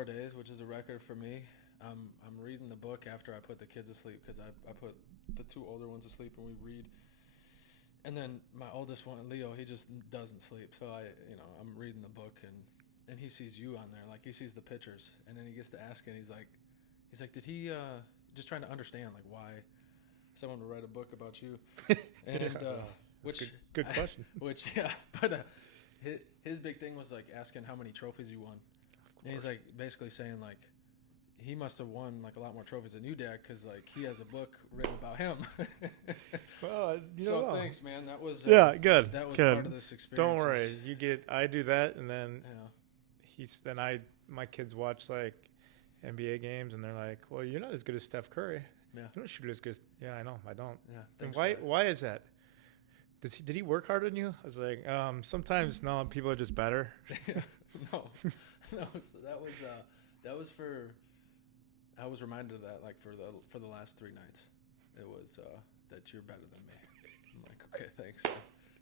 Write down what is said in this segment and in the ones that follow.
4 days, which is a record for me. I'm reading the book after I put the kids to sleep because I put the two older ones to sleep and we read. And then my oldest one, Leo, he just doesn't sleep. So I'm reading the book and he sees you on there, like he sees the pictures, and then he gets to asking. He's like, did he just trying to understand like why someone would write a book about you? And which good question. But his big thing was like asking how many trophies you won, and he's like basically saying like he must have won like a lot more trophies than you, Dad, because like he has a book written about him. Well, thanks, man. That was good. That was good. part of this experience. Don't worry, I do that, and then yeah. my kids watch like NBA games, and they're like, "Well, you're not as good as Steph Curry. Yeah. You don't shoot as good." Yeah, I know, I don't. Yeah. And Thanks why is that? Did he work harder than you? I was like, sometimes no, people are just better. No, that was for. I was reminded of that like for the last 3 nights. It was that you're better than me. I'm like, okay, thanks, man.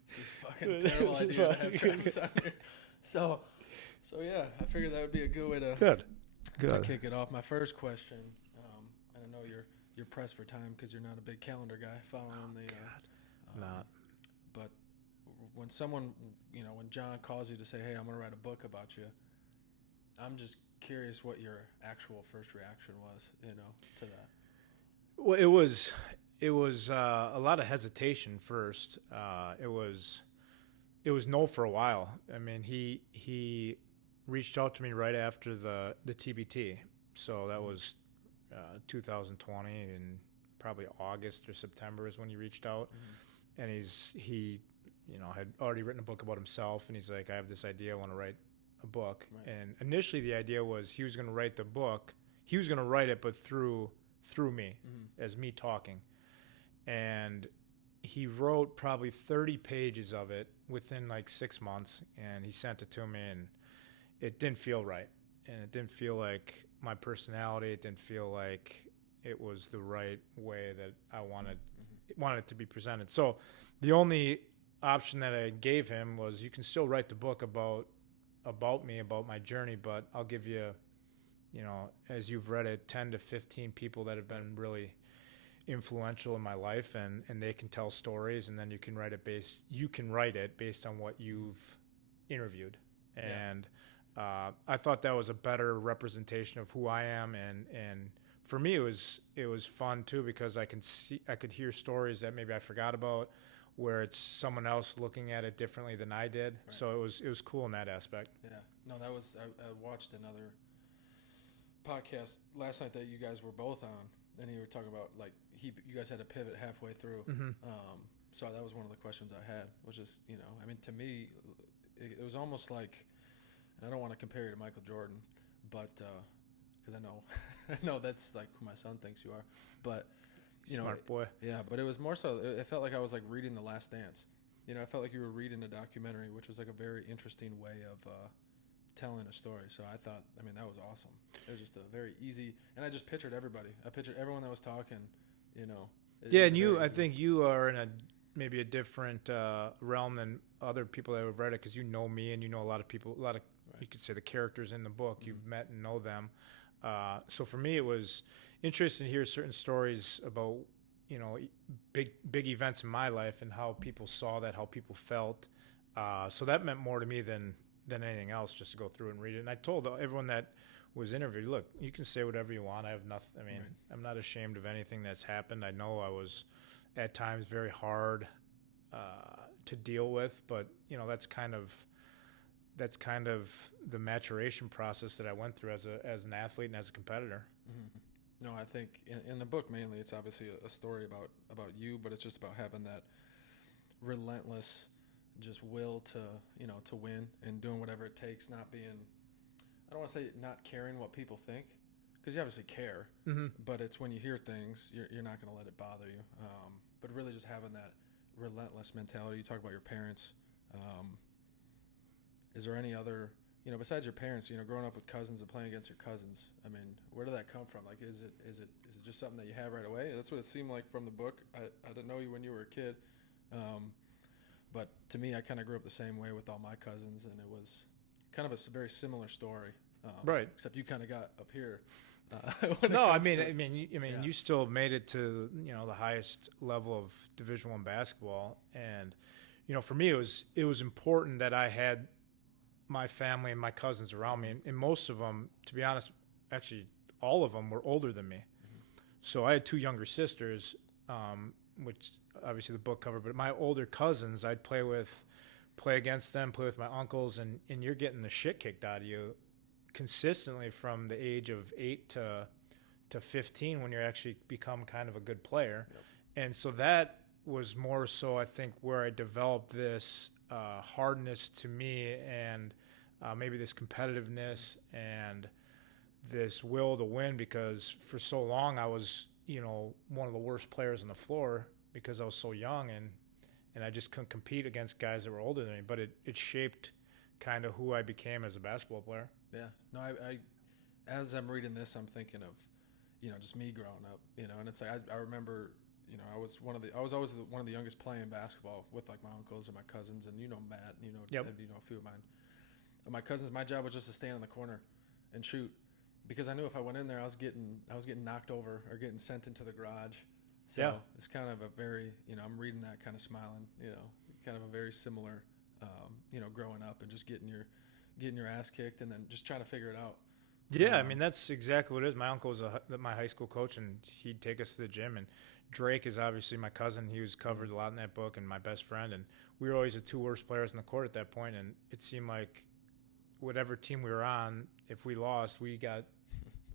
This is fucking terrible idea to have Travis on here. So yeah, I figured that would be a good way to kick it off. My first question, and I know you're pressed for time because you're not a big calendar guy following the. Not. But when someone, when John calls you to say, hey, I'm going to write a book about you, I'm just curious what your actual first reaction was, to that. Well, it was a lot of hesitation first. It was no for a while. I mean, he reached out to me right after the TBT. So that was 2020, and probably August or September is when he reached out. Mm-hmm. And he had already written a book about himself, and he's like, I have this idea, I want to write a book. Right. And initially the idea was he was going to write the book. He was going to write it, but through me, as me talking. And he wrote probably 30 pages of it within like 6 months, and he sent it to me, and it didn't feel right. And it didn't feel like my personality. It didn't feel like it was the right way that I wanted it to be presented. So the only option that I gave him was, you can still write the book about me, about my journey, but I'll give you, as you've read it, 10 to 15 people that have been really influential in my life, and they can tell stories, and then you can write it based on what you've interviewed. And I thought that was a better representation of who I am, and for me, it was fun too, because I could hear stories that maybe I forgot about, where it's someone else looking at it differently than I did. Right. So it was cool in that aspect. Yeah, no, that was I watched another podcast last night that you guys were both on, and you were talking about like you guys had to pivot halfway through. Mm-hmm. So that was one of the questions I had, was just I mean, to me, it was almost like, and I don't want to compare you to Michael Jordan, but. Because I know that's like who my son thinks you are, but smart boy. Yeah, but it was more so. It felt like I was like reading The Last Dance. I felt like you were reading a documentary, which was like a very interesting way of telling a story. So I thought, that was awesome. It was just a very easy, and I just pictured everybody. I pictured everyone that was talking. And I think you are in maybe a different realm than other people that have read it, because you know me, and you know a lot of people, right. You could say the characters in the book. You've met and know them. So for me, it was interesting to hear certain stories about, big events in my life, and how people saw that, how people felt. So that meant more to me than anything else, just to go through and read it. And I told everyone that was interviewed, look, you can say whatever you want. I have nothing. Right. I'm not ashamed of anything that's happened. I know I was at times very hard to deal with, but that's kind of the maturation process that I went through as an athlete and as a competitor. Mm-hmm. No, I think in the book mainly it's obviously a story about you, but it's just about having that relentless just will to win and doing whatever it takes, not being, I don't want to say not caring what people think, because you obviously care, but it's when you hear things, you're not going to let it bother you. But really just having that relentless mentality. You talk about your parents. Is there any other, besides your parents, growing up with cousins and playing against your cousins? Where did that come from? Like, is it just something that you have right away? That's what it seemed like from the book. I didn't know you when you were a kid, but to me, I kind of grew up the same way with all my cousins, and it was kind of a very similar story. Right. Except you kind of got up here. No, you still made it to the highest level of Division I basketball, and for me it was important that I had my family and my cousins around me, and most of them, to be honest, actually all of them were older than me. Mm-hmm. So I had two younger sisters, which obviously the book covered, but my older cousins I'd play against them, play with my uncles, and you're getting the shit kicked out of you consistently from the age of 8 to 15 when you actually become kind of a good player. Yep. And so that was more so, I think, where I developed this hardness to me, and maybe this competitiveness and this will to win, because for so long I was one of the worst players on the floor because I was so young, and I just couldn't compete against guys that were older than me. But it shaped kind of who I became as a basketball player. Yeah. No, I as I'm reading this, I'm thinking of, just me growing up, and it's like, I remember, I was always one of the youngest playing basketball with like my uncles and my cousins, and Matt, yep. Ted, a few of mine. And my cousins, my job was just to stand in the corner and shoot, because I knew if I went in there, I was getting knocked over or getting sent into the garage. So yeah. It's kind of a very, I'm reading that kind of smiling, kind of a very similar, growing up and just getting your ass kicked and then just trying to figure it out. Yeah, that's exactly what it is. My uncle was my high school coach, and he'd take us to the gym. And Drake is obviously my cousin. He was covered a lot in that book, and my best friend. And we were always the two worst players in the court at that point. And it seemed like whatever team we were on, if we lost, we got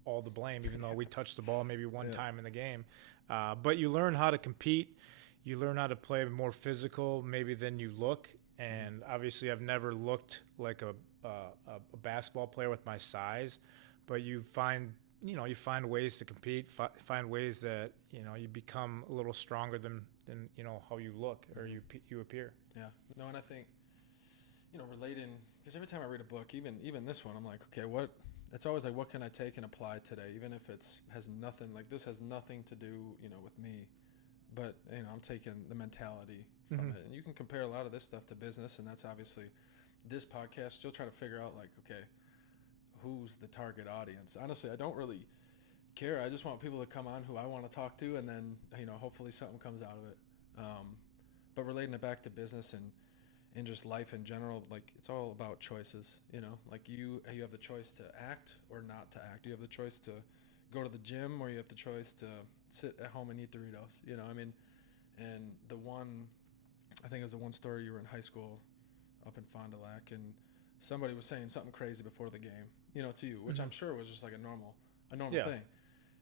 all the blame, even though we touched the ball maybe one time in the game. But you learn how to compete. You learn how to play more physical maybe than you look. And obviously I've never looked like a basketball player with my size, but you find ways to compete, find ways that, you become a little stronger than how you look or you appear. Yeah. No, and I think, relating, because every time I read a book, even this one, I'm like, okay, it's always like, what can I take and apply today? Even if has nothing, like this has nothing to do, with me, but, I'm taking the mentality from it. And you can compare a lot of this stuff to business, and that's obviously this podcast. Still trying to figure out, like, okay, who's the target audience? Honestly, I don't really care. I just want people to come on who I want to talk to, and then, hopefully something comes out of it. But relating it back to business and just life in general, like, it's all about choices, like you have the choice to act or not to act. You have the choice to go to the gym, or you have the choice to sit at home and eat Doritos, and I think it was the one story, you were in high school up in Fond du Lac, and somebody was saying something crazy before the game, to you, which I'm sure was just like a normal thing.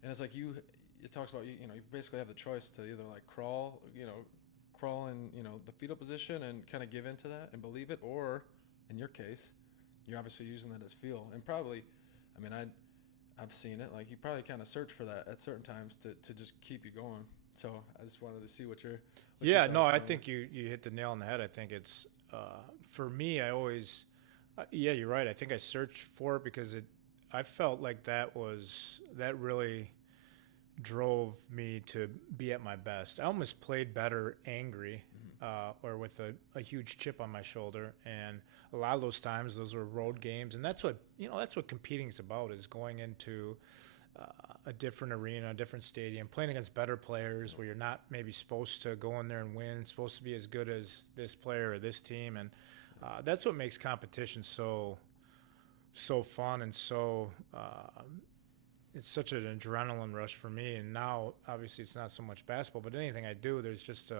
And it's like it talks about, you basically have the choice to either like crawl in, the fetal position and kind of give into that and believe it, or in your case, you're obviously using that as fuel. And probably, I've seen it, like you probably kind of search for that at certain times to just keep you going. So I just wanted to see what your I think you hit the nail on the head. I think it's for me, I always you're right. I think I searched for it because I felt like that really drove me to be at my best. I almost played better angry or with a huge chip on my shoulder, and a lot of those times those were road games, and that's what competing is about, is going into a different arena, a different stadium, playing against better players where you're not maybe supposed to go in there and win, supposed to be as good as this player or this team, and that's what makes competition so fun and so it's such an adrenaline rush for me. And now obviously it's not so much basketball, but anything I do, there's just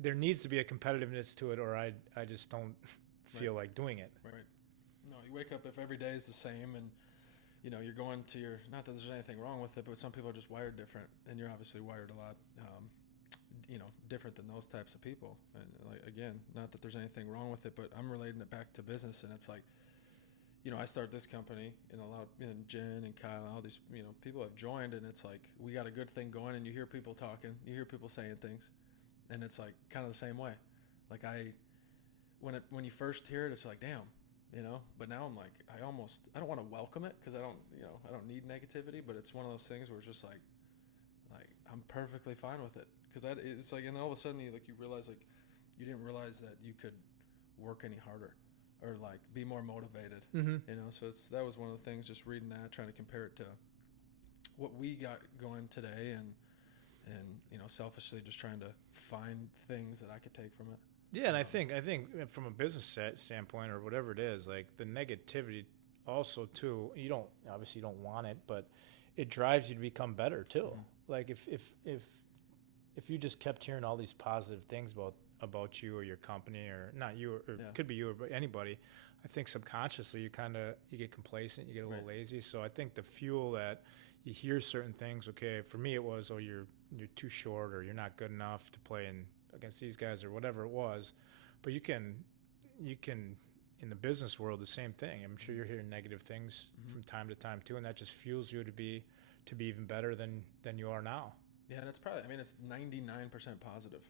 there needs to be a competitiveness to it, or I just don't feel like doing it. Right. No, you wake up, if every day is the same, and you're going to not that there's anything wrong with it, but some people are just wired different, and you're obviously wired a lot different than those types of people. And like, again, not that there's anything wrong with it, but I'm relating it back to business, and it's like, I start this company, and a lot of Jen and Kyle and all these people have joined, and it's like we got a good thing going, and you hear people talking, you hear people saying things, and it's like kind of the same way. Like when you first hear it, it's like, damn, but now I'm like, I don't want to welcome it, because I don't need negativity, but it's one of those things where it's just like I'm perfectly fine with it, because it's like, and all of a sudden you realize, like, you didn't realize that you could work any harder, or like be more motivated. Mm-hmm. You know, so that was one of the things, just reading that, trying to compare it to what we got going today, and selfishly just trying to find things that I could take from it. Yeah, and I think from a business standpoint or whatever it is, like the negativity also too, you don't want it, but it drives you to become better too. Mm-hmm. Like if you just kept hearing all these positive things about you or your company, or not you, or it could be you or anybody, I think subconsciously you get complacent, you get a little lazy. So I think the fuel that you hear certain things, okay, for me it was, you're too short, or you're not good enough to play against these guys, or whatever it was. But you can in the business world, the same thing. I'm sure you're hearing negative things from time to time too, and that just fuels you to be even better than you are now. Yeah, and it's probably, it's 99% positive,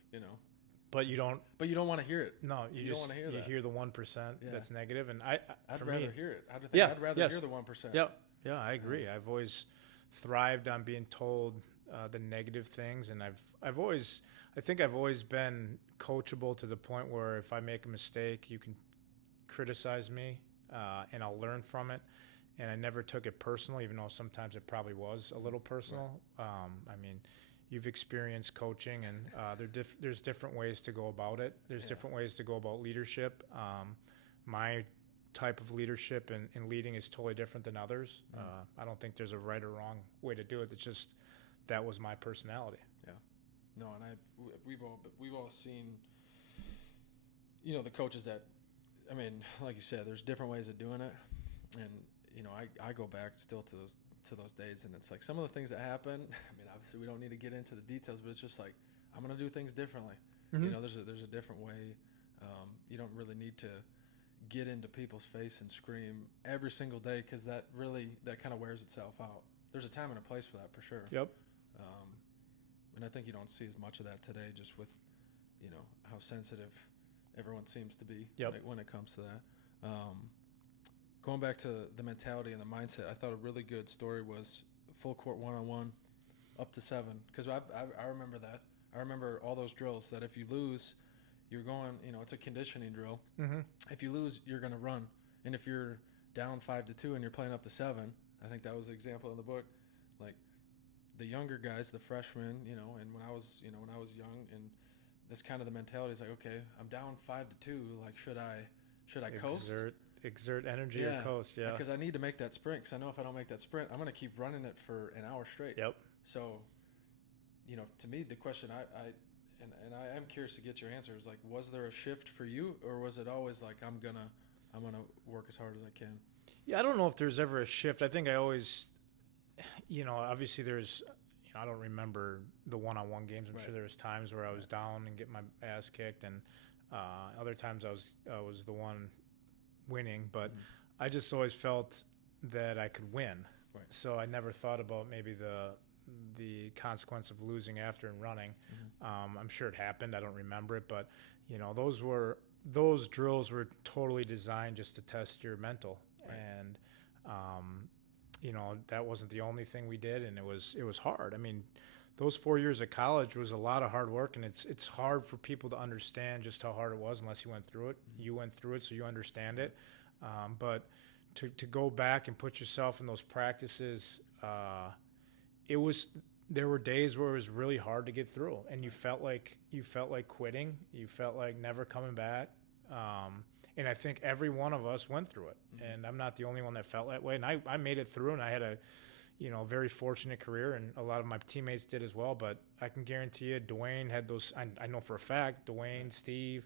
But you don't want to hear it. No, you just don't want to hear that. You hear the 1% that's negative, and I'd rather hear it. I'd rather hear the 1%. Yeah, I agree. I've always thrived on being told the negative things, and I think I've always been coachable to the point where if I make a mistake, you can criticize me, and I'll learn from it. And I never took it personal, even though sometimes it probably was a little personal. Right. You've experienced coaching, and there's different ways to go about it. There's different ways to go about leadership. My type of leadership and leading is totally different than others. I don't think there's a right or wrong way to do it. It's just that was my personality. Yeah. No, and we've all seen, the coaches that, like you said, there's different ways of doing it, and I go back still to those days, and it's like some of the things that happen. Obviously we don't need to get into the details, but it's just like, I'm gonna do things differently. Mm-hmm. There's a different way. You don't really need to get into people's face and scream every single day, because that kind of wears itself out. There's a time and a place for that, for sure. Yep. And I think you don't see as much of that today, just with how sensitive everyone seems to be when it comes to that. Going back to the mentality and the mindset, I thought a really good story was full court one-on-one up to 7, because I remember that. I remember all those drills that if you lose, you're going, it's a conditioning drill. Mm-hmm. If you lose, you're going to run. And if you're down 5-2 and you're playing up to 7, I think that was the example in the book, like the younger guys, the freshmen, and when I was young, and that's kind of the mentality is like, okay, I'm down 5-2. Like, should I coast? Exert energy or coast, because I need to make that sprint, because I know if I don't make that sprint, I'm going to keep running it for an hour straight. Yep. So, to me, the question I am curious to get your answer is like, was there a shift for you, or was it always like, I'm gonna work as hard as I can? Yeah, I don't know if there's ever a shift. I think I always, obviously there's, I don't remember the one-on-one games. I'm sure there was times where I was down and get my ass kicked, and other times I was the one winning, but I just always felt that I could win. Right. So I never thought about maybe the consequence of losing after and running. Mm-hmm. I'm sure it happened. I don't remember it, but those drills were totally designed just to test your mental. Right. And that wasn't the only thing we did, and it was hard. Those 4 years of college was a lot of hard work, and it's hard for people to understand just how hard it was unless you went through it. Mm-hmm. You went through it, so you understand it. But to go back and put yourself in those practices, there were days where it was really hard to get through, and you felt like quitting. You felt like never coming back. And I think every one of us went through it, mm-hmm. and I'm not the only one that felt that way. And I made it through, and I had a very fortunate career, and a lot of my teammates did as well. But I can guarantee you, Dwayne had those. I know for a fact, Dwayne, Steve,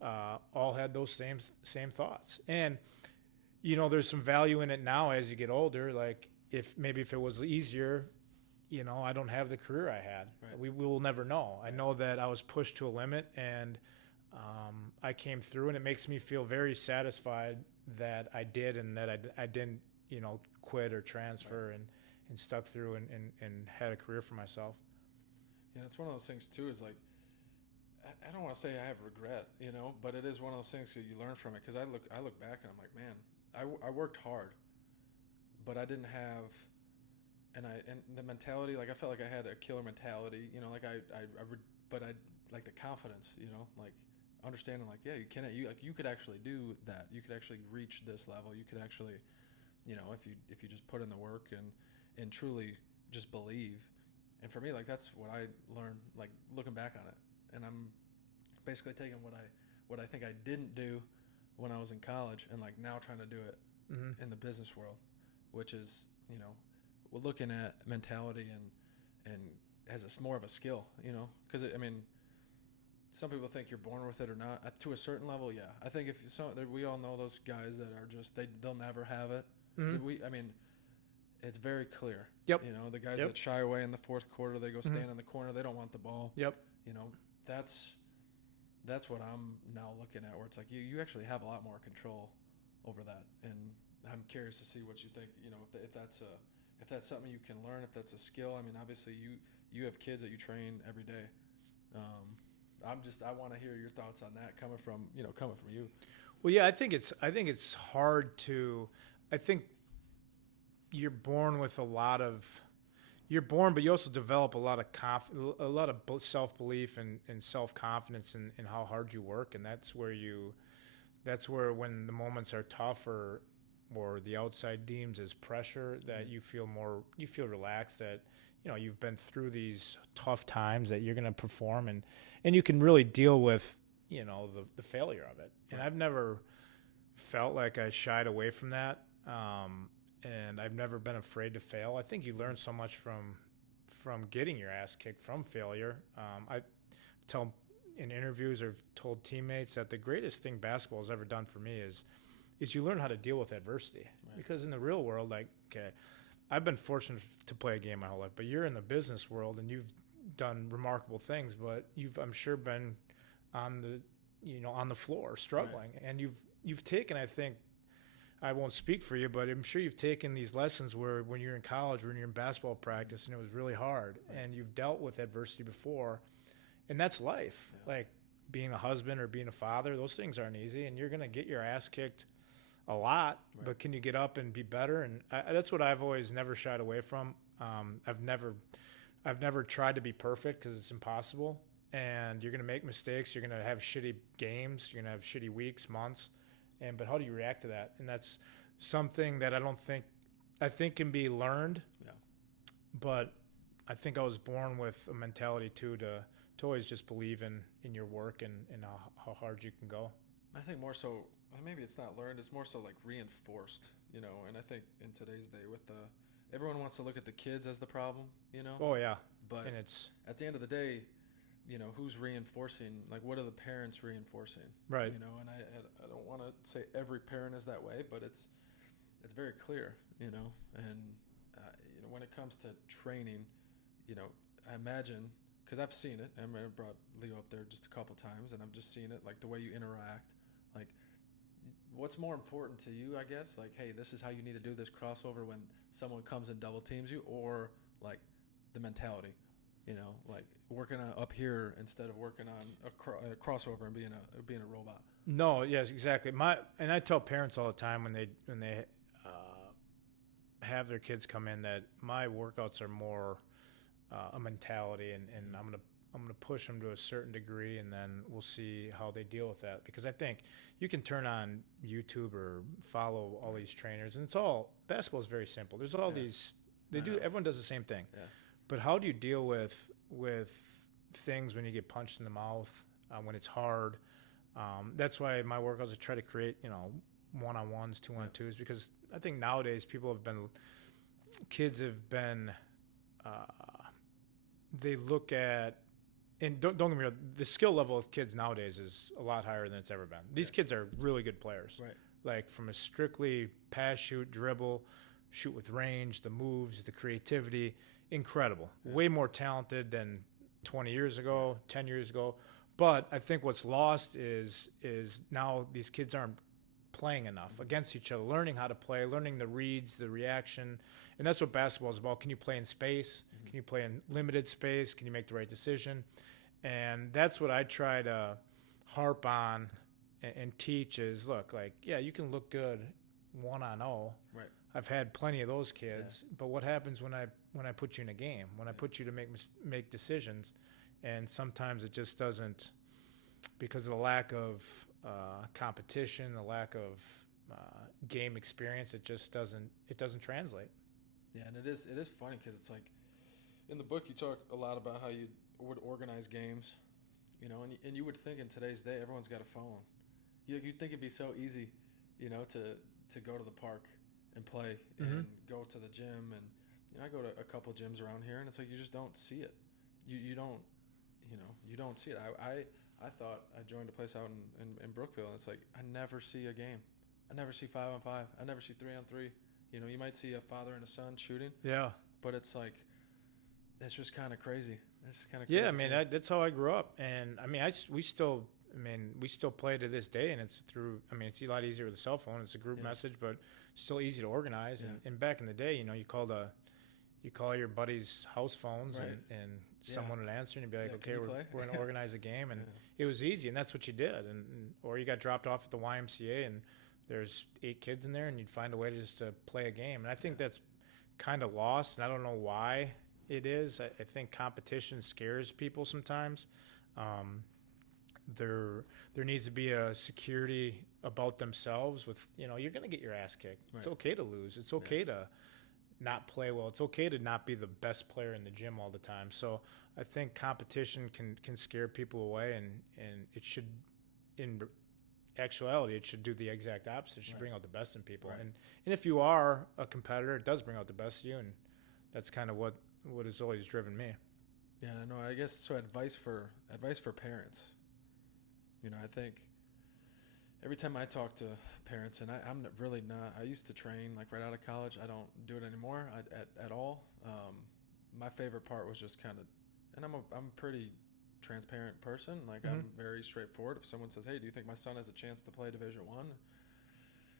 all had those same thoughts. And there's some value in it now as you get older. Like if it was easier, I don't have the career I had. Right. We will never know. Right. I know that I was pushed to a limit, and I came through, and it makes me feel very satisfied that I did, and that I didn't quit or transfer. Right. and stuck through and had a career for myself. Yeah, it's one of those things too, is like, I don't want to say I have regret, but it is one of those things that you learn from it. Because I look back and I'm like, man, I worked hard, but I didn't have, and the mentality, like I felt like I had a killer mentality, like but I like the confidence, like understanding like, yeah, you could actually do that. You could actually reach this level. You could actually, if you just put in the work and truly just believe. And for me, like, that's what I learned, like, looking back on it. And I'm basically taking what I think I didn't do when I was in college and, like, now trying to do it in the business world, which is, we're looking at mentality and as it's more of a skill, because some people think you're born with it or not. To a certain level, yeah. I think we all know those guys that are just they'll never have it. It's very clear. Yep. The guys that shy away in the fourth quarter, they go stand in the corner, they don't want the ball. Yep. That's what I'm now looking at, where it's like you actually have a lot more control over that, and I'm curious to see what you think. If that's something you can learn, if that's a skill. I mean, obviously you have kids that you train every day. I want to hear your thoughts on that coming from you. Well, yeah, I think it's hard to. I think you're born with you're born, but you also develop a lot of self-belief and self-confidence in how hard you work, and that's where when the moments are tough or the outside deems as pressure, that you feel relaxed, that you've been through these tough times, that you're going to perform and you can really deal with the failure of it. And I've never felt like I shied away from that. And I've never been afraid to fail. I think you learn so much from getting your ass kicked from failure. I tell in interviews or told teammates that the greatest thing basketball has ever done for me is you learn how to deal with adversity. Right. Because in the real world, I've been fortunate to play a game my whole life, but you're in the business world and you've done remarkable things, but I'm sure been on the floor struggling, right. And you've taken, I think, I won't speak for you, but I'm sure you've taken these lessons where when you're in college, when you're in basketball practice and it was really hard, right. And you've dealt with adversity before, and that's life. Yeah. Like being a husband or being a father, those things aren't easy, and you're going to get your ass kicked a lot, right. But can you get up and be better? And that's what I've always never shied away from. I've never tried to be perfect because it's impossible, and you're going to make mistakes. You're going to have shitty games. You're going to have shitty weeks, months. But how do you react to that? And that's something that I think can be learned. Yeah. But I think I was born with a mentality too to always just believe in your work and how hard you can go. I think more so, maybe it's not learned, it's more so like reinforced, and I think in today's day with everyone wants to look at the kids as the problem, Oh yeah. But at the end of the day, who's reinforcing, like what are the parents reinforcing? Right. And I don't want to say every parent is that way, but it's very clear, and when it comes to training, I imagine, because I've seen it, I brought Leo up there just a couple times, and I've just seen it, like the way you interact, like what's more important to you, I guess, like, hey, this is how you need to do this crossover when someone comes and double teams you, or like the mentality. Like working up here instead of working on a crossover and being a robot. No, yes, exactly. And I tell parents all the time when they have their kids come in that my workouts are more a mentality, and I'm gonna push them to a certain degree, and then we'll see how they deal with that. Because I think you can turn on YouTube or follow all these trainers, and basketball is very simple. There's all these everyone does the same thing. Yeah. But how do you deal with things when you get punched in the mouth, when it's hard? That's why my workouts I try to create, one-on-ones, two-on-twos, because I think nowadays kids have been, they look at, and don't get me wrong, the skill level of kids nowadays is a lot higher than it's ever been. These kids are really good players. Right. Like from a strictly pass, shoot, dribble, shoot with range, the moves, the creativity, incredible. Yeah. Way more talented than 20 years ago, 10 years ago. But I think what's lost is now these kids aren't playing enough against each other, learning how to play, learning the reads, the reaction. And that's what basketball is about. Can you play in space? Mm-hmm. Can you play in limited space? Can you make the right decision? And that's what I try to harp on and teach is, look, like, yeah, you can look good 1-on-0. Right. I've had plenty of those kids, but what happens when I put you in a game? When I put you to make decisions, and sometimes it just doesn't. because of the lack of competition, the lack of game experience, it doesn't translate. Yeah, and it is funny because it's like in the book you talk a lot about how you would organize games, and you would think in today's day everyone's got a phone. You'd think it'd be so easy, to go to the park and play and go to the gym, and I go to a couple gyms around here, and it's like you just don't see it. You don't see it. I thought I joined a place out in Brookville, and it's like I never see a game. I never see 5-on-5. I never see 3-on-3. You might see a father and a son shooting. Yeah. But it's like, it's just kind of crazy. It's just kind of crazy. Yeah, I mean, that's how I grew up. And, I mean, we still play to this day, and it's it's a lot easier with a cell phone. It's a group message, but still easy to organize. Yeah. And back in the day, you call your buddies' house phones, right. and someone would answer, and you'd be like, okay, we're going to organize a game. And it was easy, and that's what you did. Or you got dropped off at the YMCA, and there's 8 kids in there, and you'd find a way to play a game. And I think that's kind of lost, and I don't know why it is. I think competition scares people sometimes. There needs to be a security about themselves with, you're going to get your ass kicked. Right. It's okay to lose. It's okay to not play well. It's okay to not be the best player in the gym all the time. So I think competition can scare people away, and it should, in actuality, it should do the exact opposite. It should bring out the best in people. Right. And if you are a competitor, it does bring out the best of you, and that's kind of what has always driven me. Yeah, I know. I guess so. Advice for parents. I think every time I talk to parents, and I'm really not. I used to train like right out of college. I don't do it anymore at all. My favorite part was just kind of, and I'm a pretty transparent person. Like I'm very straightforward. If someone says, "Hey, do you think my son has a chance to play Division I?"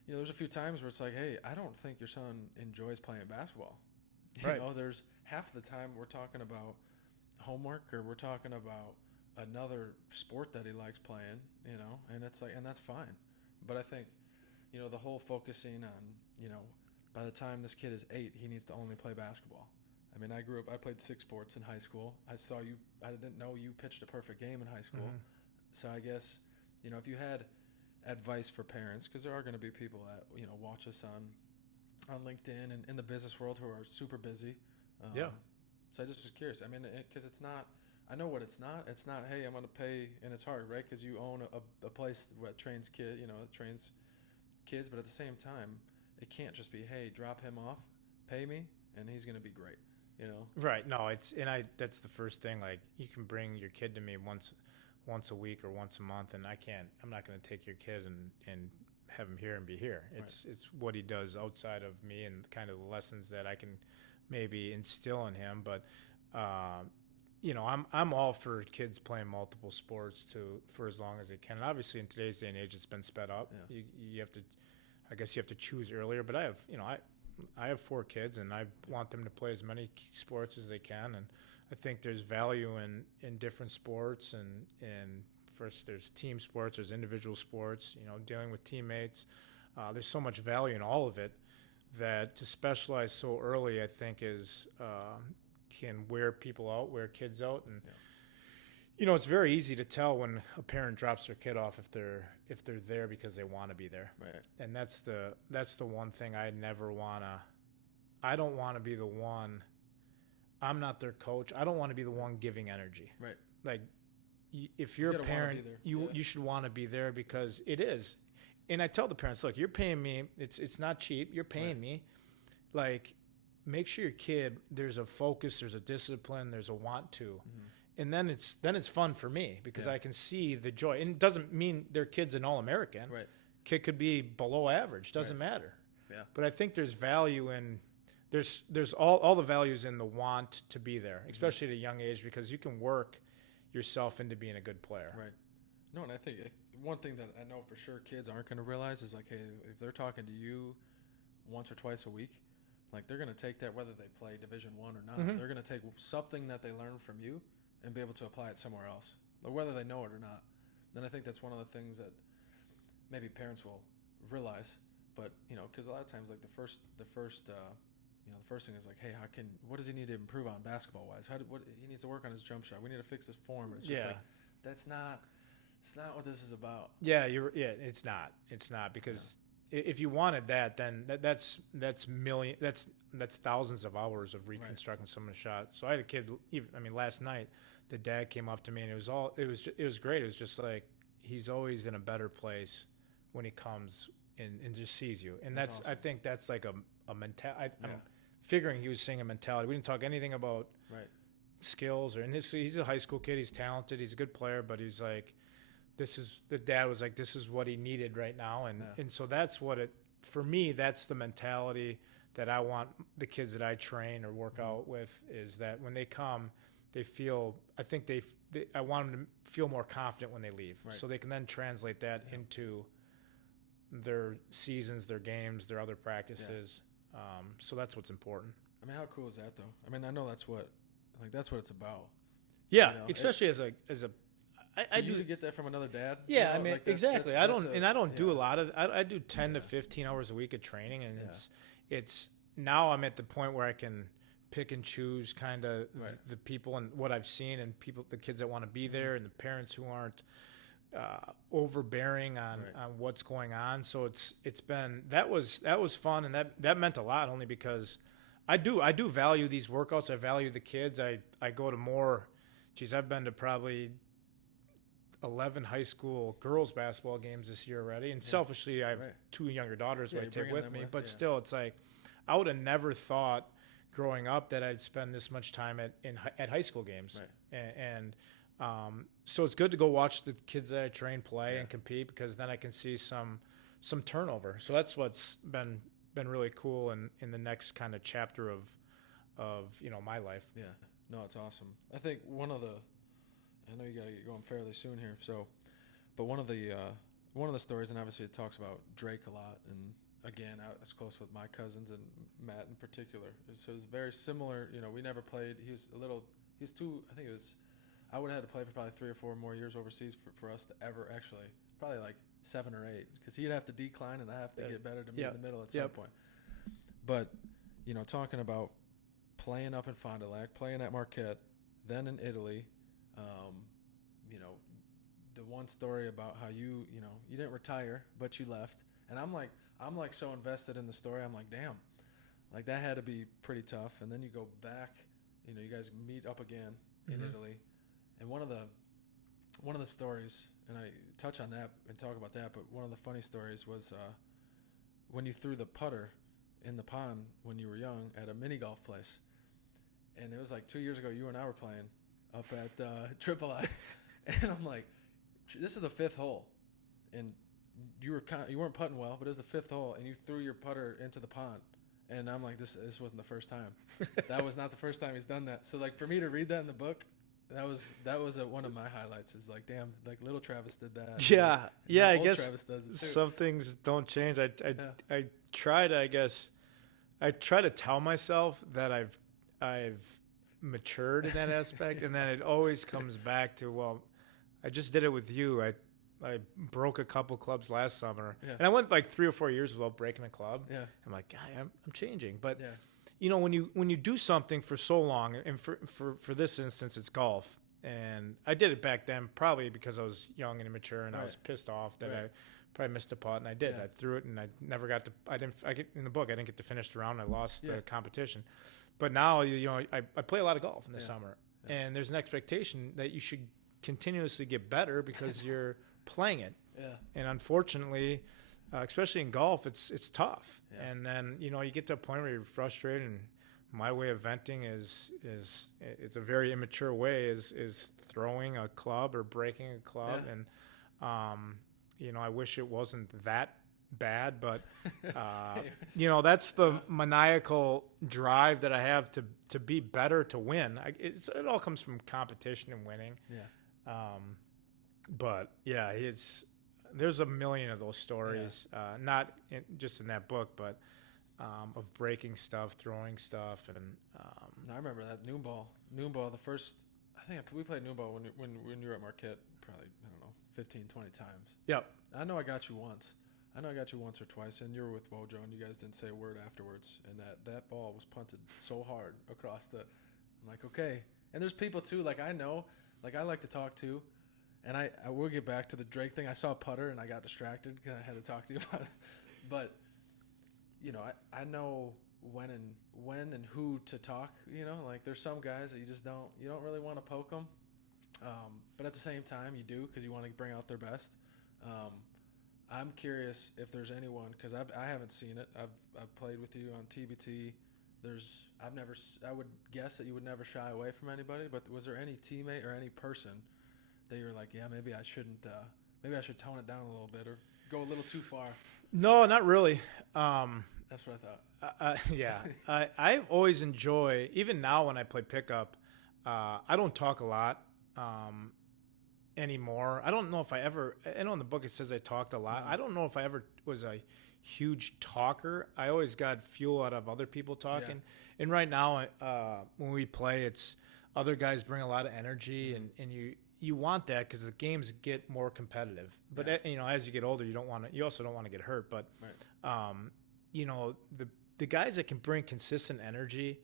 There's a few times where it's like, "Hey, I don't think your son enjoys playing basketball." Right. There's half the time we're talking about homework, or we're talking about another sport that he likes playing, and it's like, and that's fine. But I think, the whole focusing on, by the time this kid is 8, he needs to only play basketball. I mean, I played 6 sports in high school. I didn't know you pitched a perfect game in high school. So I guess, if you had advice for parents, because there are going to be people that, watch us on LinkedIn and in the business world who are super busy. So I just was curious. I mean, because it's not, I know what it's not. It's not, hey, I'm going to pay, and it's hard, right? Because you own a place that trains trains kids, but at the same time, it can't just be, hey, drop him off, pay me, and he's going to be great, Right. No, that's the first thing. Like, you can bring your kid to me once a week or once a month, and I'm not going to take your kid and have him here and be here. It's what he does outside of me and kind of the lessons that I can maybe instill in him. But I'm all for kids playing multiple sports for as long as they can. And obviously, in today's day and age, it's been sped up. Yeah. You have to, I guess, you have to choose earlier. But I have 4 kids, and I want them to play as many sports as they can. And I think there's value in different sports, and first there's team sports, there's individual sports. Dealing with teammates. There's so much value in all of it that to specialize so early, I think, can wear kids out. And it's very easy to tell when a parent drops their kid off if they're there because they want to be there. Right. And that's the one thing I don't want to be the one. I'm not their coach. I don't want to be the one giving energy. Right. Like, if you're a parent, you should want to be there, because it is. And I tell the parents, look, you're paying me. It's not cheap. You're paying me. Like, make sure your kid, there's a focus, there's a discipline, there's a want to. And then it's fun for me, because I can see the joy. And it doesn't mean their kid's an All-American. Right. Kid could be below average. Doesn't matter. Yeah. But I think there's value in there's all the values in the want to be there, especially at a young age, because you can work yourself into being a good player. Right. No, and I think one thing that I know for sure kids aren't going to realize is, like, hey, if they're talking to you once or twice a week, like, they're going to take that, whether they play Division I or not. They're going to take something that they learn from you and be able to apply it somewhere else, or whether they know it or not. Then I think that's one of the things that maybe parents will realize. But because a lot of times, like, the first thing is like, hey, what does he need to improve on basketball wise? What he needs to work on his jump shot. We need to fix his form. And it's just like, that's not It's not what this is about. Yeah, it's not because if you wanted that, then that's thousands of hours of reconstructing someone's shot. So I had a kid. Last night, the dad came up to me and it was great. It was just like he's always in a better place when he comes and just sees you, and that's awesome. I think that's like a mentality. I'm figuring he was saying a mentality. We didn't talk anything about skills he's a high school kid. He's talented. He's a good player, but he's like. The dad was like, this is what he needed right now. And so that's for me, that's the mentality that I want the kids that I train or work out with, is that when they come, they feel, I want them to feel more confident when they leave. Right. So they can then translate that into their seasons, their games, their other practices. Yeah. So that's what's important. I mean, how cool is that though? I mean, I know that's what it's about. Yeah. Especially as a, I do get that from another dad. Yeah, I mean, like exactly. I don't do a lot of. I do 10 to 15 hours a week of training, and it's now I'm at the point where I can pick and choose kind of the people and what I've seen, and the kids that want to be there, and the parents who aren't overbearing on what's going on. So it's been that was fun, and that meant a lot, only because I do value these workouts. I value the kids. I go to more. Geez, I've been to probably 11 high school girls basketball games this year already, and selfishly I have two younger daughters who I take with me, but still it's like I would have never thought growing up that I'd spend this much time at high school games. And so it's good to go watch the kids that I train play and compete, because then I can see some turnover. So that's what's been really cool in the next kind of chapter of my life. Yeah, no, it's awesome. I think I know you got to get going fairly soon here. But one of the stories, and obviously it talks about Drake a lot, and again, I was close with my cousins and Matt in particular. So it was very similar. We never played. He was too. I think it was. I would have had to play for probably 3 or 4 more years overseas for us to ever actually, probably like 7 or 8, because he'd have to decline and I have to get better to meet in the middle at some point. But talking about playing up in Fond du Lac, playing at Marquette, then in Italy. The one story about how you didn't retire, but you left. And I'm like so invested in the story. I'm like, damn, like that had to be pretty tough. And then you go back, you guys meet up again in Italy. And one of the stories, and I touch on that and talk about that, but one of the funny stories was when you threw the putter in the pond when you were young at a mini golf place. And it was like 2 years ago, you and I were playing up at Triple I, and I'm like, this is the 5th hole, and you weren't putting well, but it was the 5th hole, and you threw your putter into the pond, and I'm like, this wasn't the first time. That was not the first time he's done that. So like for me to read that in the book, that was one of my highlights. Is like, damn, like little Travis did that. Yeah, yeah. I guess Travis does it too. Some things don't change. I try to tell myself that I've matured in that aspect, and then it always comes back to, well, I just did it with you. I broke a couple clubs last summer, and I went like 3 or 4 years without breaking a club. Yeah, I'm like, I'm changing, but when you do something for so long, and for this instance, it's golf, and I did it back then probably because I was young and immature, and I was pissed off that I probably missed a putt, and I did. I threw it, and I never got to. I get in the book. I didn't get to finish the round. I lost the competition. But now, I play a lot of golf in the summer, and there's an expectation that you should continuously get better because you're playing it. Yeah. And unfortunately, especially in golf, it's tough. Yeah. And then, you get to a point where you're frustrated, and my way of venting is it's a very immature way, is throwing a club or breaking a club. Yeah. And, I wish it wasn't that bad, but that's the maniacal drive that I have to be better, to win. It all comes from competition and winning. But there's a million of those stories, not just in that book, but of breaking stuff, throwing stuff, and I remember that noon ball. The first, I think we played noon ball when you were at Marquette, probably 15, 20 times. Yep. I know I got you once or twice, and you were with Wojo, and you guys didn't say a word afterwards. And that ball was punted so hard across I'm like, okay. And there's people too, like I know, like I like to talk to, And I will get back to the Drake thing. I saw a putter and I got distracted because I had to talk to you about it. But, you know, I know when and who to talk, you know, like there's some guys that you don't really want to poke them. But at the same time you do, because you want to bring out their best. I'm curious if there's anyone, because I haven't seen it. I've played with you on TBT. I would guess that you would never shy away from anybody, but was there any teammate or any person that you're like, yeah, maybe I should tone it down a little bit or go a little too far? No, not really. That's what I thought. Yeah. I always enjoy, even now when I play pickup, I don't talk a lot anymore. I don't know if I know in the book it says I talked a lot. I don't know if I ever was a huge talker. I always got fuel out of other people talking. Yeah. And right now, when we play, it's other guys bring a lot of energy, and you want that because the games get more competitive. But you know, as you get older, you also don't want to get hurt. But you know, the guys that can bring consistent energy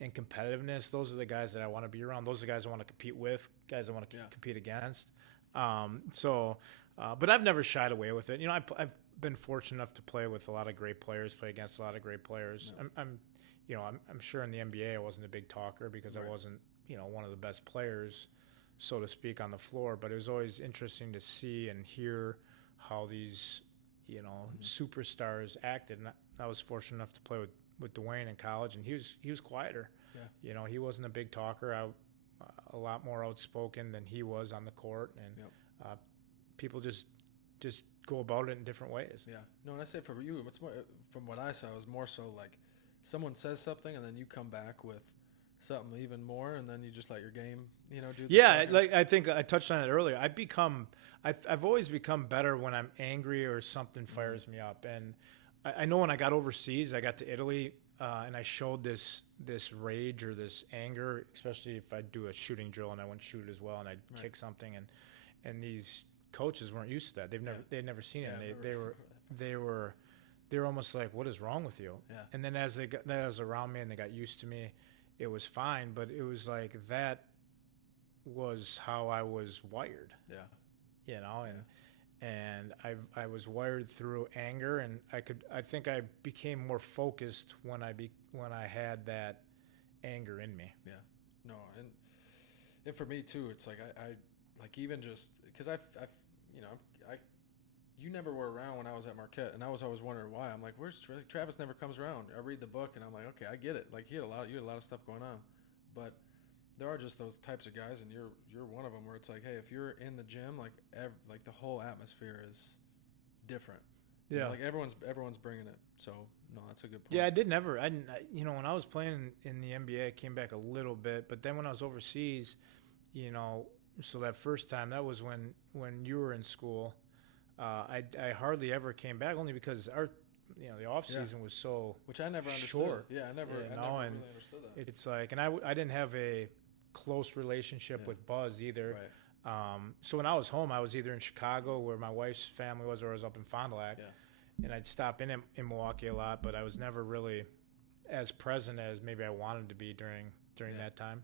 and competitiveness, those are the guys that I want to be around. Those are the guys I want to compete with, guys I want to compete against. But I've never shied away with it. You know, I've been fortunate enough to play with a lot of great players, play against a lot of great players. Yeah. I'm sure in the NBA I wasn't a big talker because I wasn't, you know, one of the best players, so to speak, on the floor. But it was always interesting to see and hear how these, you know, superstars acted. And I was fortunate enough to play with Dwayne in college, and he was quieter. Yeah. You know, he wasn't a big talker. A lot more outspoken than he was on the court, and people just go about it in different ways. Yeah. No, and I say for you, it's more, from what I saw, it was more so like someone says something and then you come back with something even more, and then you just let your game, you know, do. Like I think I touched on it earlier. I've always become better when I'm angry or something fires me up, and I know when I got overseas, I got to Italy. And I showed this rage or this anger, especially if I do a shooting drill and I wouldn't shoot as well, and I'd kick something, and these coaches weren't used to that. They'd never seen it. And they were almost like, "What is wrong with you?" Yeah. And then as they was around me and they got used to me, it was fine. But it was like that was how I was wired. Yeah. You know, and I was wired through anger, and I think I became more focused when I had that anger in me. Yeah, no, and for me too, it's like I like, even just because you never were around when I was at Marquette, and I was always wondering why. I'm like, where's Travis? Never comes around. I read the book, and I'm like, okay, I get it. Like you had a lot of stuff going on, but there are just those types of guys, and you're one of them, where it's like, hey, if you're in the gym, like the whole atmosphere is different. Yeah, you know, like everyone's bringing it. So no, that's a good point. Yeah, you know, when I was playing in the NBA, I came back a little bit, but then when I was overseas, you know, so that first time, that was when you were in school. I hardly ever came back, only because the off season was so, which I never understood. Short. Yeah, I never really understood that. It's like, and I didn't have a close relationship with Buzz either. Right. So when I was home, I was either in Chicago, where my wife's family was, or I was up in Fond du Lac. Yeah. And I'd stop in Milwaukee a lot, but I was never really as present as maybe I wanted to be during that time.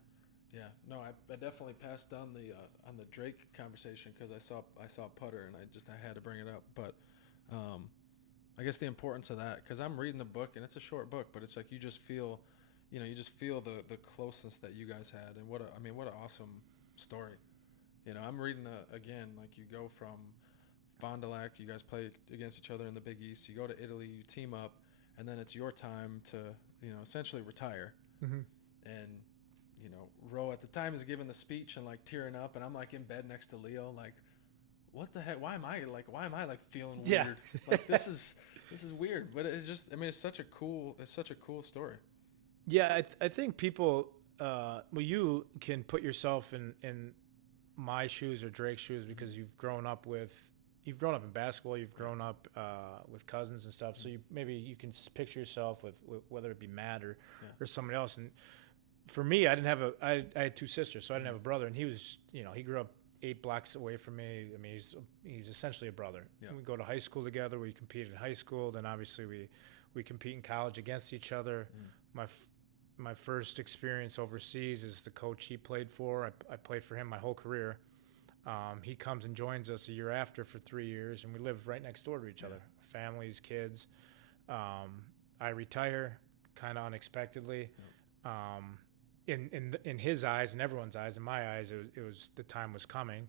Yeah, no, I definitely passed on the Drake conversation because I saw Putter, and I had to bring it up. But I guess the importance of that, because I'm reading the book, and it's a short book, but it's like you just feel the closeness that you guys had, and what an awesome story. You know, I'm reading again, like you go from Fond du Lac, you guys play against each other in the Big East, you go to Italy, you team up, and then it's your time to, you know, essentially retire. Mm-hmm. And, you know, Ro at the time is giving the speech and like tearing up, and I'm like in bed next to Leo, like, what the heck? Why am I feeling weird? Yeah. Like this is weird, but it's just, I mean, it's such a cool story. Yeah, I think people, you can put yourself in my shoes or Drake's shoes because you've grown up in basketball, you've grown up with cousins and stuff, so you can picture yourself with whether it be Matt or somebody else. And for me, I had two sisters, so I didn't have a brother, and he was, you know, he grew up 8 blocks away from me. I mean, he's essentially a brother. Yeah. We go to high school together. We compete in high school. Then obviously we compete in college against each other. My first experience overseas is the coach he played for. I played for him my whole career. He comes and joins us a year after for 3 years, and we live right next door to each other, families, kids. I retire kind of unexpectedly. In his eyes and everyone's eyes, in my eyes, it was the time was coming,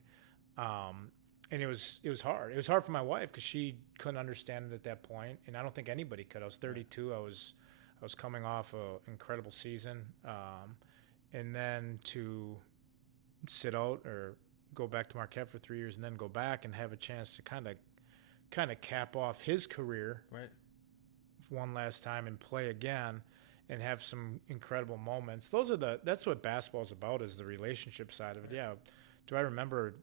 and it was hard. It was hard for my wife because she couldn't understand it at that point, and I don't think anybody could. I was 32. I was coming off an incredible season, and then to sit out or go back to Marquette for 3 years and then go back and have a chance to kind of cap off his career one last time and play again and have some incredible moments. That's what basketball's about, is the relationship side of it. Yeah. Do I remember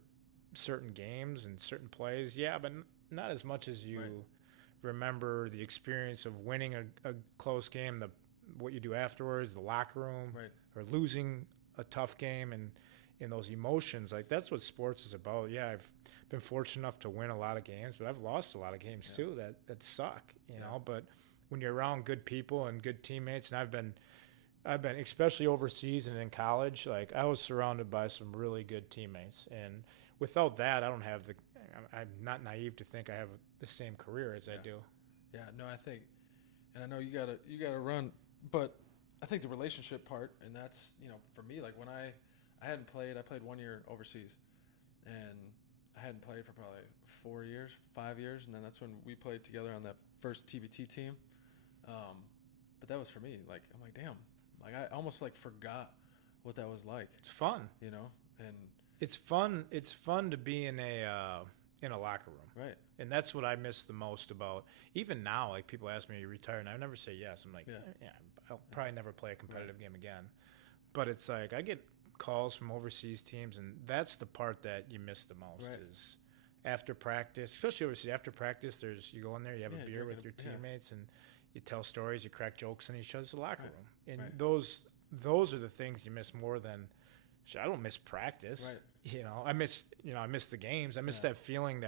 certain games and certain plays? Yeah, but not as much as you remember the experience of winning a close game, what you do afterwards, the locker room, or losing a tough game, and in those emotions. Like, that's what sports is about. Yeah, I've been fortunate enough to win a lot of games, but I've lost a lot of games too that suck, you know. But when you're around good people and good teammates, and I've been especially overseas and in college, like, I was surrounded by some really good teammates, and without that, I'm not naive to think I have the same career as I do. Yeah, no, I think, and I know you gotta run, but I think the relationship part, and that's, you know, for me, like, when I played 1 year overseas, and I hadn't played for probably 4 years, 5 years, and then that's when we played together on that first TBT team. But that was for me. Like, I'm like, damn, like, I almost like forgot what that was like. It's fun, you know, and it's fun. It's fun to be in a locker room, right? And that's what I miss the most about. Even now, like, people ask me, "Are you retired?" And I never say yes. I'm like, yeah, I'll probably never play a competitive game again. But it's like, I get calls from overseas teams, and that's the part that you miss the most, is after practice, especially overseas. After practice, you go in there, you have a beer with your teammates, and you tell stories, you crack jokes on each other's locker room, and those are the things you miss more than. I don't miss practice, you know. I miss the games. I miss that feeling,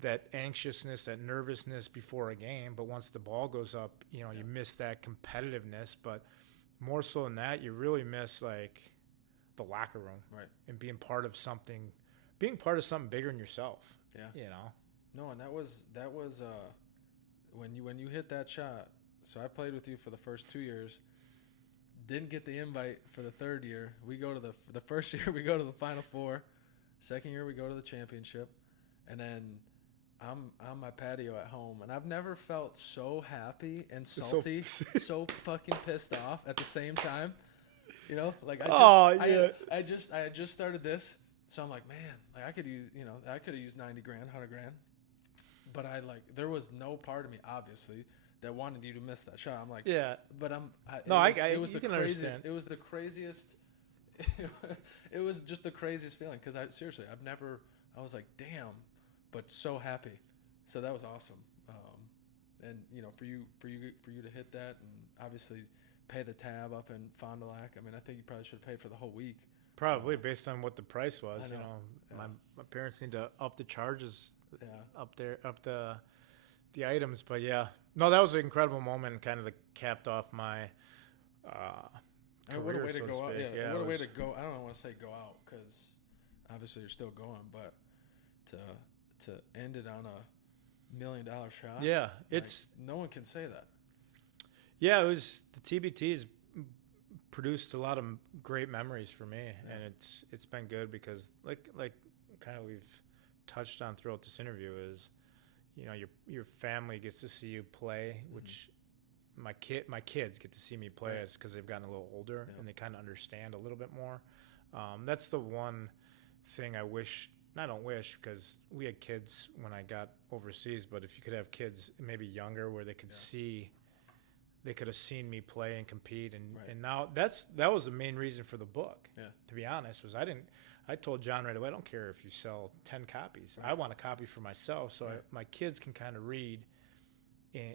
that anxiousness, that nervousness before a game. But once the ball goes up, you know, you miss that competitiveness. But more so than that, you really miss, like, the locker room, and being part of something bigger than yourself. Yeah, you know. No, and that was when you hit that shot. So I played with you for the first 2 years. Didn't get the invite for the third year. We go to the first year, we go to the Final Four. Second year, we go to the championship, and then I'm on my patio at home, and I've never felt so happy and salty, so fucking pissed off at the same time. You know, like, I had just started this, so I'm like, man, like, I could have used 90 grand, 100 grand, but there was no part of me, obviously, that wanted you to miss that shot. I'm like, but it was the craziest. It was the craziest. It was just the craziest feeling, because I was like, damn, but so happy. So that was awesome. And, you know, for you to hit that, and obviously pay the tab up in Fond du Lac. I mean, I think you probably should have paid for the whole week. Probably, based on what the price was. You know, my parents need to up the charges, up the items. But no, that was an incredible moment, and kind of capped off my career. What a way to so go to out! speak. Yeah, what a way to go! I don't want to say go out, because obviously you're still going, but to end it on $1 million shot. Yeah, no one can say that. Yeah, it was the TBTs produced a lot of great memories for me, and it's been good, because like kind of we've touched on throughout this interview is, you know, your family gets to see you play, which my kids get to see me play, because they've gotten a little older and they kind of understand a little bit more. That's the one thing I don't wish, because we had kids when I got overseas, but if you could have kids maybe younger, where they could see. They could have seen me play and compete, and now that was the main reason for the book. Yeah. To be honest, was I told John right away, I don't care if you sell 10 copies. I want a copy for myself, so my kids can kind of read,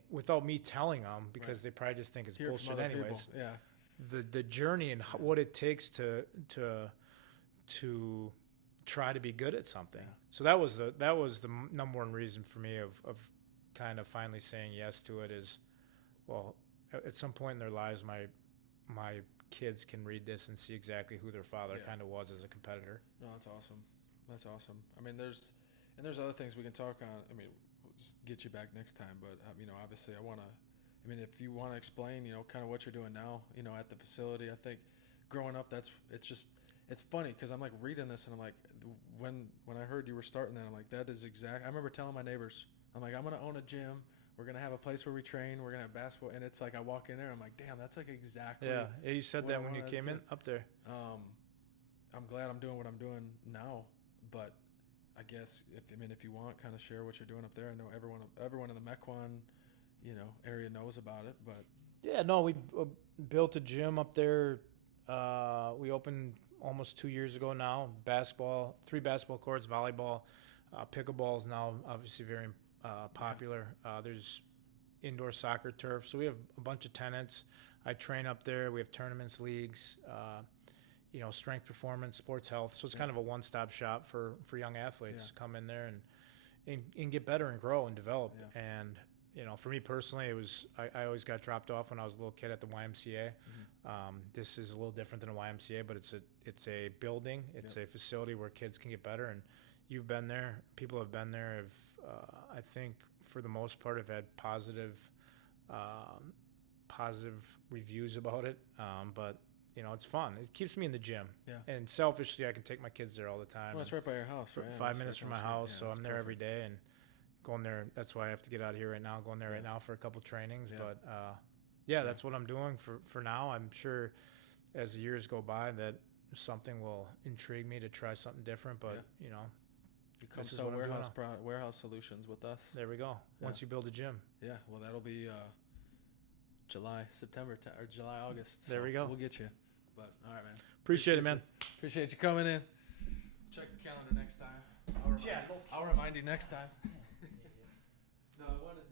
without me telling them, because they probably just think it's bullshit anyways. People. Yeah. The journey and what it takes to try to be good at something. Yeah. So that was the number one reason for me of kind of finally saying yes to it, is, well, at some point in their lives, my kids can read this and see exactly who their father kind of was as a competitor. No, that's awesome. That's awesome. I mean, there's other things we can talk on. I mean, we'll just get you back next time. But obviously, I mean, if you want to explain, kind of what you're doing now, at the facility. I think growing up, it's funny because I'm like reading this and I'm like, when I heard you were starting that, I'm like, that is exact. I remember telling my neighbors, I'm like, I'm gonna own a gym. We're gonna have a place where we train. We're gonna have basketball, and it's like I walk in there, I'm like, damn, that's like exactly. Yeah, you said that when you came in up there. I'm glad I'm doing what I'm doing now, but I guess if you want, kind of share what you're doing up there. I know everyone in the Mequon, area knows about it, but yeah, no, we built a gym up there. We opened almost 2 years ago now. Basketball, 3 basketball courts, volleyball, pickleball is now obviously very popular. There's indoor soccer turf, so we have a bunch of tenants. I train up there. We have tournaments, leagues, strength performance, sports health. So it's kind of a one-stop shop for young athletes. Come in there and get better and grow and develop. Yeah. And for me personally, it was I always got dropped off when I was a little kid at the YMCA. This is a little different than a YMCA, but it's a building, it's a facility where kids can get better. And you've been there, people have been there. I think for the most part have had positive reviews about it. But it's fun. It keeps me in the gym. Yeah. And selfishly, I can take my kids there all the time. Well, it's right by your house, right? 5 minutes from my house, so I'm there every day and going there. That's why I have to get out of here right now. Going there right now for a couple trainings, but that's what I'm doing for now. I'm sure as the years go by that something will intrigue me to try something different. But you come sell warehouse solutions with us. There we go. Once you build a gym. Yeah. Well, that'll be July, September, or July, August. So there we go. We'll get you. But all right, man. Appreciate it, man. Appreciate you coming in. Check your calendar next time. I'll remind you next time. No, I wanted